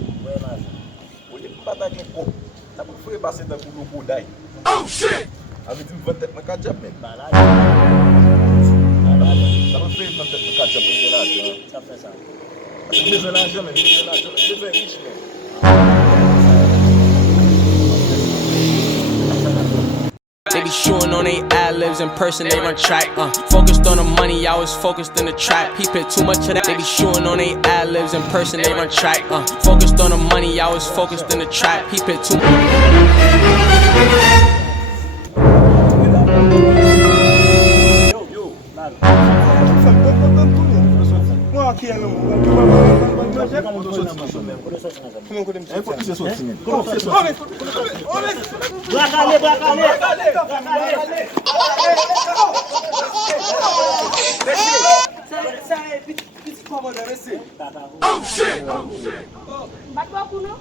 Oui, mas. Au lieu de pataje ko, t'as pas fait passer dans le coup d'ail. Oh shit! Avec une vingtaine de ketchup, mais. Bah là, T'as pas fait une vingtaine de ketchup pour que là, ça fait ça. c'est des l'argent, mais des l'argent, des riches, mais. They be shooting on they ad-libs in person, they run track. Focused on the money, I was focused in the trap. He put too much of that. They be shooting on they ad-libs in person, they run track. Focused on the money, I was focused in the trap. He put too Oh shit! Bat ko ako, no?